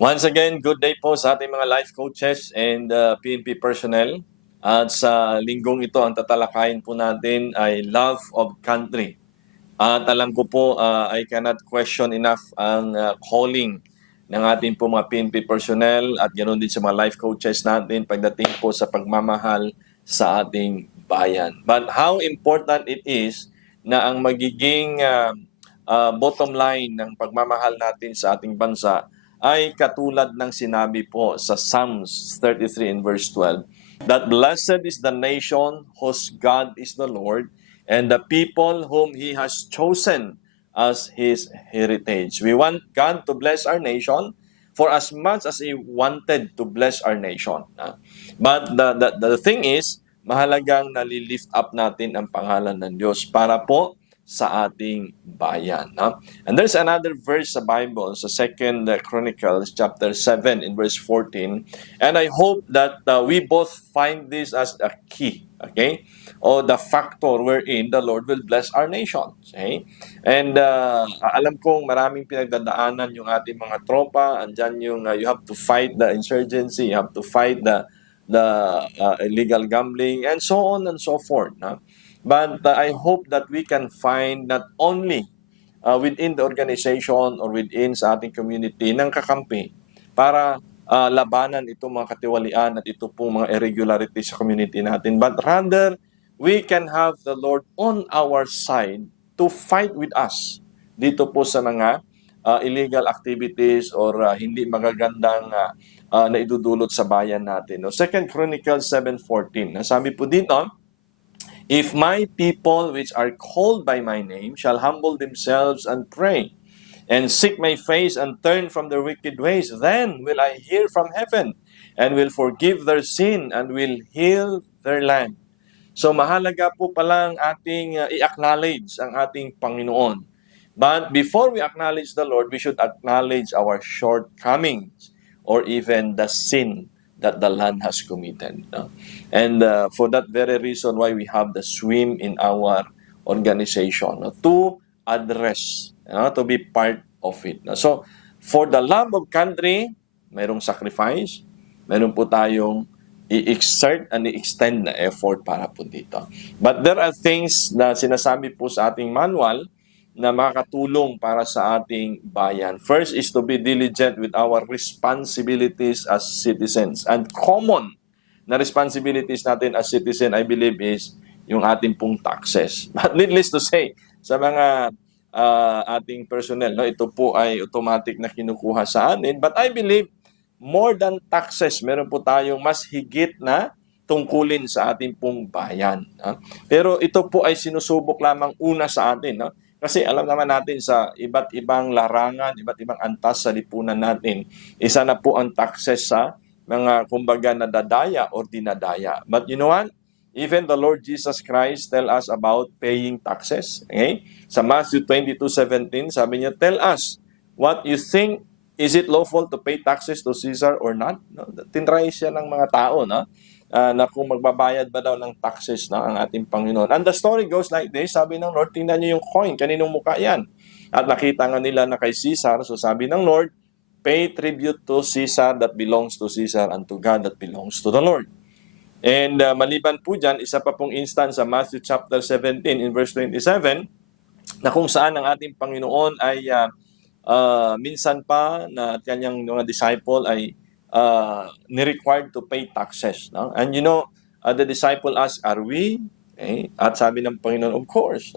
Once again, good day po sa ating mga life coaches and PNP personnel. At sa linggong ito, ang tatalakayin po natin ay love of country. At alam ko po, I cannot question enough ang calling ng ating po mga PNP personnel at ganoon din sa mga life coaches natin pagdating po sa pagmamahal sa ating bayan. But how important it is na ang magiging bottom line ng pagmamahal natin sa ating bansa ay katulad ng sinabi po sa Psalms 33 and verse 12, that blessed is the nation whose God is the Lord, and the people whom He has chosen as His heritage. We want God to bless our nation for as much as He wanted to bless our nation. But the thing is, mahalagang nalilift up natin ang pangalan ng Diyos para po sa ating bayan. And there's another verse sa Bible, sa 2 Chronicles chapter 7 in verse 14. And I hope that we both find this as a key, okay? O the factor wherein the Lord will bless our nation. Okay? And alam kong maraming pinagdadaanan yung ating mga tropa. Andyan yung you have to fight the insurgency, you have to fight the illegal gambling, and so on and so forth. But I hope that we can find not only within the organization or within sa ating community ng kakampi para labanan itong mga katiwalian at ito pong mga irregularities sa community natin. But rather, we can have the Lord on our side to fight with us dito po sa mga illegal activities or hindi magagandang na idudulot sa bayan natin. 2 Chronicles 7:14, sabi po dito, if my people which are called by my name shall humble themselves and pray, and seek my face and turn from their wicked ways, then will I hear from heaven, and will forgive their sin, and will heal their land. So mahalaga po palang ating i-acknowledge ang ating Panginoon. But before we acknowledge the Lord, we should acknowledge our shortcomings or even the sin that the land has committed. And for that very reason why we have the swim in our organization, to address, to be part of it. So for the love of country, mayroong sacrifice, mayroon po tayong i-exert and i-extend na effort para po dito. But there are things na sinasabi po sa ating manual na makakatulong para sa ating bayan. First is to be diligent with our responsibilities as citizens. And common na responsibilities natin as citizen, I believe, is yung ating pong taxes. But needless to say, sa mga ating personnel, ito po ay automatic na kinukuha sa atin. But I believe, more than taxes, meron po tayong mas higit na tungkulin sa ating pong bayan. Pero ito po ay sinusubok lamang una sa atin. Kasi alam naman natin sa iba't ibang larangan, iba't ibang antas sa lipunan natin, isa na po ang taxes sa mga kumbaga nadadaya or dinadaya. But you know what? Even the Lord Jesus Christ tell us about paying taxes. Okay? Sa Matthew 22:17, sabi niya, tell us what you think. Is it lawful to pay taxes to Caesar or not? Tinry siya ng mga tao, na kung magbabayad ba daw ng taxes ang ating Panginoon. And the story goes like this, sabi ng Lord, tingnan niyo yung coin, kaninong mukha yan? At nakita nga nila na kay Caesar, so sabi ng Lord, pay tribute to Caesar that belongs to Caesar and to God that belongs to the Lord. And maliban po dyan, isa pa pong instance sa Matthew chapter 17 in verse 27, na kung saan ang ating Panginoon ay minsan pa na kanyang mga disciple ay ni-required to pay taxes. And the disciple asked, are we? Okay? At sabi ng Panginoon, of course.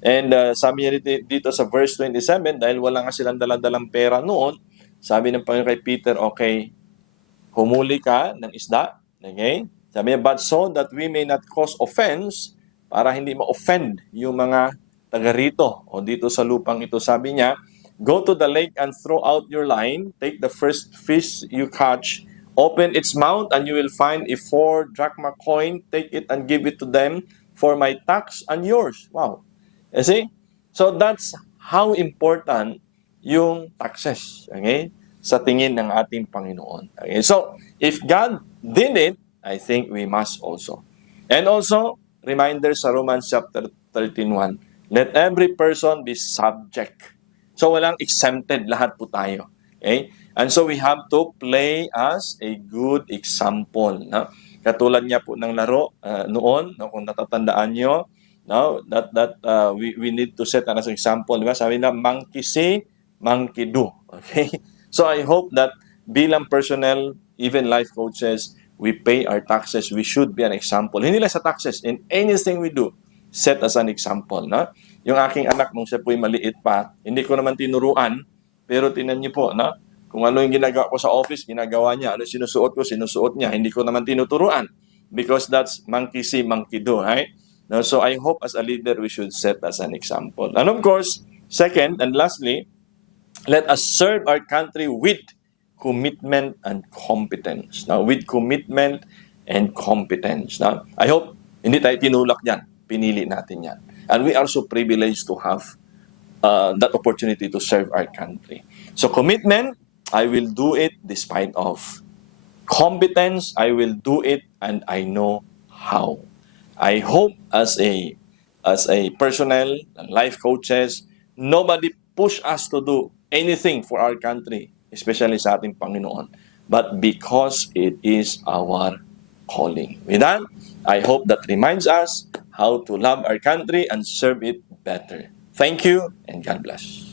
And sabi niya dito sa verse 27, dahil wala nga silang daladalang pera noon, sabi ng Panginoon kay Peter, okay, humuli ka ng isda. Okay? Sabi niya, but so that we may not cause offense, para hindi ma-offend yung mga taga rito o dito sa lupang ito, sabi niya, go to the lake and throw out your line. Take the first fish you catch. Open its mouth and you will find a 4 drachma coin. Take it and give it to them for my tax and yours. Wow. You see? So that's how important yung taxes. Okay? Sa tingin ng ating Panginoon. Okay? So if God did it, I think we must also. And also, reminder sa Romans chapter 13:1, let every person be subject. So walang exempted, lahat po tayo. Okay? And so we have to play as a good example. No? Katulad niya po ng laro noon, no, kung natatandaan nyo, no, we need to set as an example. Diba? Sabi na, monkey see, monkey do. Okay? So I hope that bilang personnel, even life coaches, we pay our taxes. We should be an example. Hindi lang sa taxes, in anything we do, set as an example. No? Yung aking anak, nung siya po'y maliit pa, hindi ko naman tinuruan, pero tinan niyo po, no? Kung ano yung ginagawa ko sa office, ginagawa niya. Ano sinusuot ko, sinusuot niya. Hindi ko naman tinuturuan. Because that's monkey see, monkey do, right? No, so I hope as a leader, we should set as an example. And of course, second and lastly, let us serve our country with commitment and competence. Now, with commitment and competence. Now, I hope hindi tayo tinulak yan. Pinili natin yan. And we are so privileged to have that opportunity to serve our country. So commitment, I will do it despite of. Competence, I will do it and I know how. I hope as a personnel and life coaches, nobody push us to do anything for our country, especially sa ating Panginoon, but because it is our calling. With that, I hope that reminds us how to love our country and serve it better. Thank you and God bless.